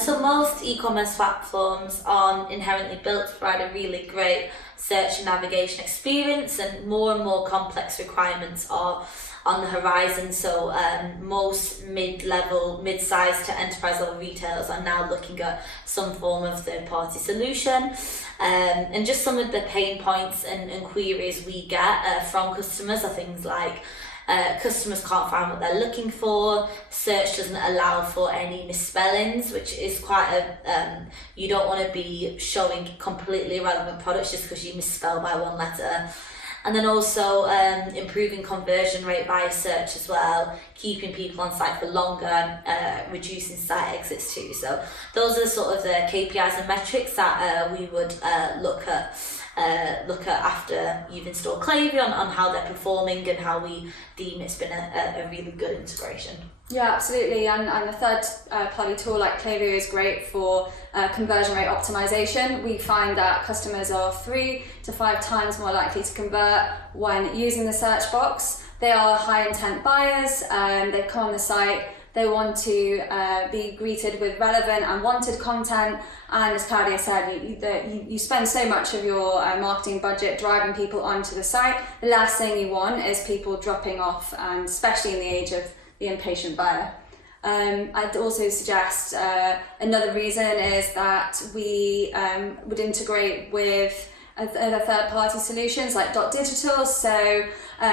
So most e-commerce platforms aren't inherently built to provide a really great search and navigation experience, and more complex requirements are on the horizon. So most mid-sized to enterprise level retailers are now looking at some form of third-party solution. And just some of the pain points and queries we get from customers are things like customers can't find what they're looking for, search doesn't allow for any misspellings, which is quite a, you don't want to be showing completely irrelevant products just because you misspell by one letter. And then also improving conversion rate via search as well, keeping people on site for longer, reducing site exits too. So those are sort of the KPIs and metrics that we would look at after you've installed Klevu on how they're performing and how we deem it's been a really good integration. Yeah, absolutely. And a third party tool like Klevu is great for conversion rate optimization. We find that customers are 3 to 5 times more likely to convert when using the search box. They are high intent buyers, they've come on the site, they want to be greeted with relevant and wanted content, and as Claudia said, you spend so much of your marketing budget driving people onto the site. The last thing you want is people dropping off, and especially in the age of the impatient buyer. I'd also suggest another reason is that we would integrate with other third-party solutions like .digital. So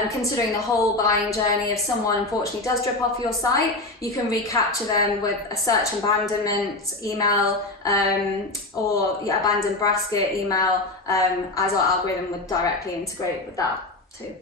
considering the whole buying journey, if someone unfortunately does drop off your site, you can recapture them with a search abandonment email or abandoned basket email, as our algorithm would directly integrate with that too.